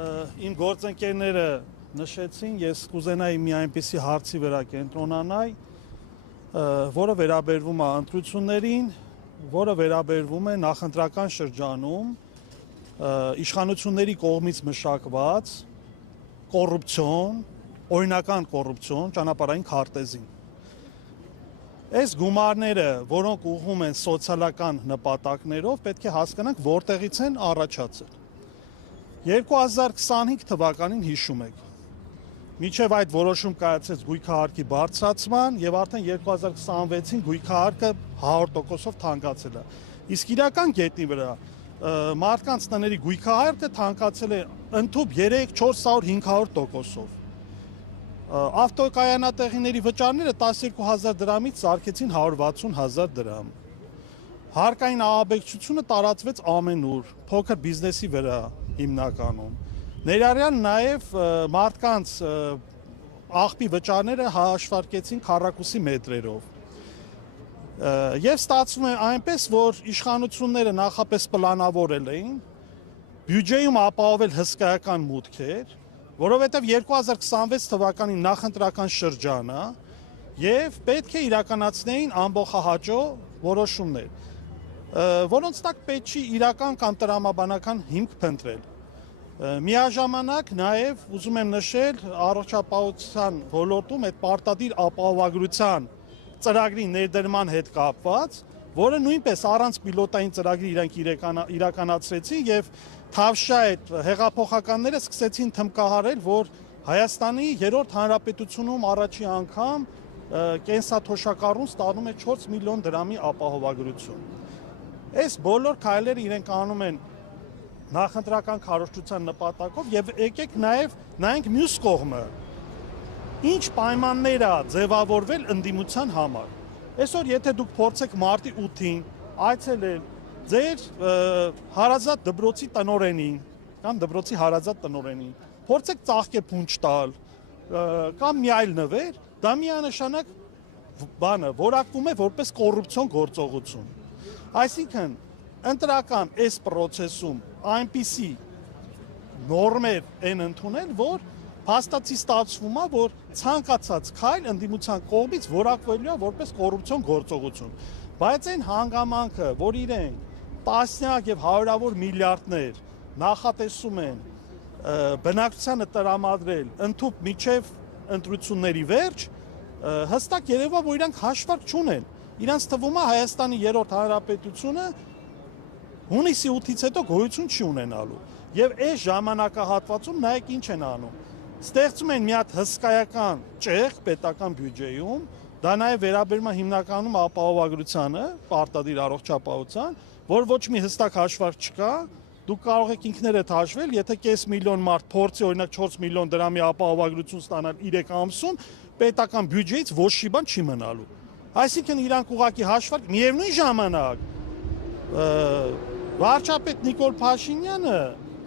իմ գործընկերները նշեցին, ես կուզենայի մի այնպիսի հարցի վրա կենտրոնանայի, որը վերաբերվում է ընտրություններին, որը վերաբերվում է նախընտրական շրջանում իշխանությունների կողմից մշակված կոռուպցիոն, օրինական կոռուպցիոն ճանապարհային քարտեզին։ Այս գումարները, որոնք ուղղում են սոցիալական նպատակներով, պետք է հասկանանք որտեղից են առաջացել։ 2025 թվականին հիշում եք, մինչև այդ որոշում կայացեց գույքահարկի բարձրացման եւ արդեն 2026-ին գույքահարկը 100%-ով թանկացել է։ Իսկ իրական գետնի վրա մարդկանց տների գույքահարկը թանկացել է ընդհանուր 300-400-500%-ով։ Ավտոկայանատեղիների վճարները 12,000 դրամից սարքեցին 160,000 դրամ։ Հարկային ահաբեկչությունը տարածվեց ամենուր, փոքր բիզնեսի վրա հիմնականում։ Ներառյալ նաև մարդկանց աղբի վճարները հաշվարկեցին քառակուսի մետրերով։ Եվ ստացվում է այնպես, որ իշխանությունները նախապես պլանավորել էին բյուջեում ապահովել հսկայական մուտքեր, որովհետև 2026 թվականի նախընտրական շրջանը եւ պետք է իրականացնեին ամբողջահաճո որոշումներ, որոնց տակ պետք չի իրական կամ տրամաբանական հիմք փնտրել։ Միաժամանակ նաև ուզում եմ նշել առողջապահության ոլորտում այդ պարտադիր ապահովագրության ծրագրի ներդրման հետ կապված, որը նույնպես առանց պիլոտային ծրագրի իրենք իրականացրեցին եւ Թավշյա այդ հեղափոխականները սկսեցին թմկահարել, որ Հայաստանի երրորդ հանրապետությունում առաջին անգամ կենսաթոշակառուն ստանում է 4 միլիոն դրամի ապահովագրություն։ Այս բոլոր քայլերը իրենք անում են նախընտրական քարոզչության նպատակով եւ եկեք նաեւ նայենք մյուս կողմը։ Ինչ պայմաններ է ձևավորվել ընդդիմության համար։ Այսօր եթե դուք փորձեք մարտի 8-ին այցելել ձեր հարազատ դպրոցի տնօրենին կամ դպրոցի հարազատ տնօրենին, փորձեք ծաղկեփունջ տալ կամ մի այլ նվեր, դա միանշանակ բանը որակվում է որպես կոռուպցիոն գործողություն։ Այսինքն ընտրական այս process-ում այնպիսի նորմեր են ընդունել, որ փաստացի ստացվում է, որ ցանկացած քայլ ընդդիմության կողմից որակվելու է որպես կոռուպցիոն գործողություն։ Բայց այն հանգամանքը, որ իրենք տասնյակ եւ հարյուրավոր միլիարդներ նախատեսում են բնակչությանը տրամադրել ընդհանուր միջև ընտրությունների վերջ, հստակ երևա, որ իրանք հաշվարկ չունեն։ Իրանց թվում է Հայաստանի երրորդ հանրապետությունը հունիսի 8-ից հետո գոյություն չի ունենալու։ Եվ այս ժամանակահատվածում նայեք ինչ են անում։ Ստեղծում են մի հատ հսկայական ճեղք պետական բյուջեում, դա նաև վերաբերում է հիմնականում ապահովագրությանը, պարտադիր առողջապահության, որ ոչ մի հստակ հաշվարկ չկա, դուք կարող եք ինքներդ հաշվել, եթե կես միլիոն մարդ փորձի օրինակ 4 միլիոն դրամի ապահովագրություն ստանալ 3 ամսում, պետական բյուջեից ոչ մի բան չի մնալու։ Այսինքն իրանք ուղղակի հաշվարկ միևնույն ժամանակ վարչապետ Նիկոլ Փաշինյանը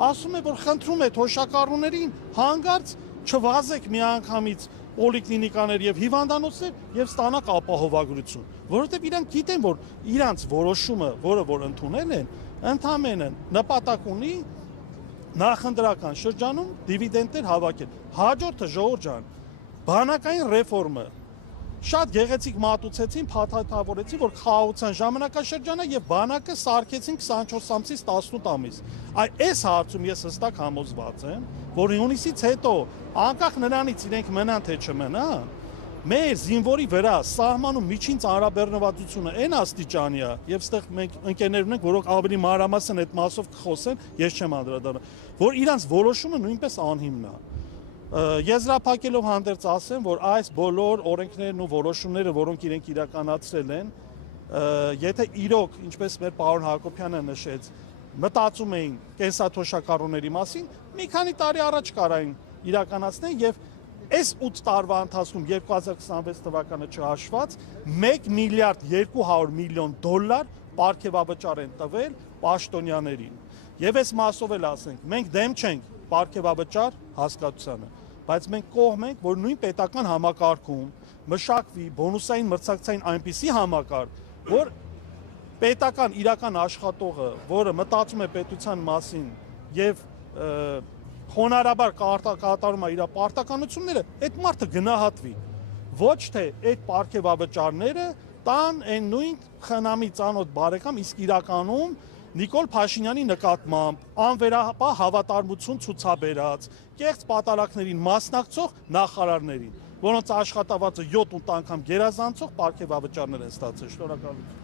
ասում է, որ խնդրում է թոշակառուներին հանգարց չվազեք միանգամից պոլիկլինիկաներ եւ հիվանդանոցներ եւ ստանաք ապահովագրություն, որովհետեւ իրանք գիտեն, որ իրանց որոշումը, որը որ ընդունել են, ընդհանրեն նպատակ ունի նախընտրական շրջանում դիվիդենդներ հավաքել։ Հաջորդը ժողովուրդ ջան, բանակային ռեֆորմը շատ գեղեցիկ մատուցեցին, փաթաթավորեցին, որ խաղաղության ժամանակաշրջանը եւ բանակը սարքեցին 24 ամսից 18 ամիս։ Այս հարցում ես հստակ համոզված եմ, որ հունիսից հետո անկախ նրանից իրենք մնան թե չմնան, մեր զինվորի վրա սահմանում միջին ծանրաբեռնվածությունը այն աստիճանի է, եւ ստեղ մենք ընկերներ ունենք, որոնք ավելի մանրամասն այդ մասով կխոսեն, ես չեմ անդրադառնա, որ իրանց որոշումը նույնպես անհիմն է։ Եզրափակելով հանդերձ ասեմ, որ այս բոլոր օրենքներն ու որոշումները, որոնք իրենք իրականացրել են, եթե իրոք, ինչպես մեր պարոն Հակոբյանը նշեց, մտածում էին կենսաթոշակառուների մասին, մի քանի տարի առաջ կարային իրականացնեն եւ այս 8 տարվա ընթացքում 2026 թվականը չհաշված 1 միլիարդ 200 միլիոն դոլար պարգևավճար են տվել պաշտոնյաներին։ Եվ այս մասով էլ ասենք, մենք դեմ չենք պարգևավճար հասկացությանը, բայց մենք կողմ ենք, որ նույն պետական համակարգում մշակվի բոնուսային մրցակցային այնպիսի համակարգ, որ պետական իրական աշխատողը, որը մտածում է պետության մասին եւ խոնարհաբար կատարում է իր պարտականությունները, այդ մարդը գնահատվի։ Ոչ թե այդ պարգևավճարները տան այն նույն խնամի ծանոթ բարեկամ, իսկ իրականում Նիկոլ Փաշինյանի նկատմամբ անվերապահ հավատարմություն ցուցաբերած կեղծ պատարակներին մասնակցող նախարարներին, որոնց աշխատավարձը 7-8 անգամ գերազանցող պարգևավճարներ են ստացել։ Շնորհակալություն։